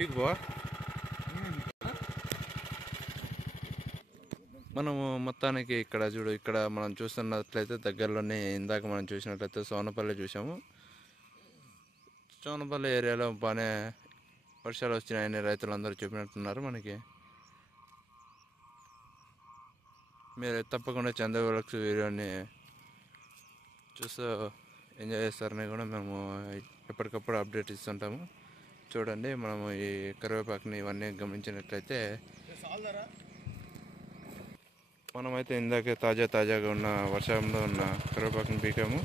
Peak బా మనము మొత్తానికి ఇక్కడ చూడు, ఇక్కడ మనం చూస్తున్నట్లయితే దగ్గరలోనే ఇందాక మనం చూసినట్లయితే సోనపల్లి చూసాము. సోనపల్లి ఏరియాలో బాగానే వర్షాలు వచ్చినాయని రైతులందరూ చెప్పినట్టున్నారు మనకి. మీరు తప్పకుండా చంద్రబాబు వీడియోని చూస్తూ ఎంజాయ్ చేస్తారని కూడా మేము ఎప్పటికప్పుడు అప్డేట్ ఇస్తుంటాము. చూడండి, మనము ఈ కరివేపాకుని ఇవన్నీ గమనించినట్లయితే మనమైతే ఇందాకే తాజాగా ఉన్న వర్షంలో ఉన్న కరివేపాకుని పీకాము.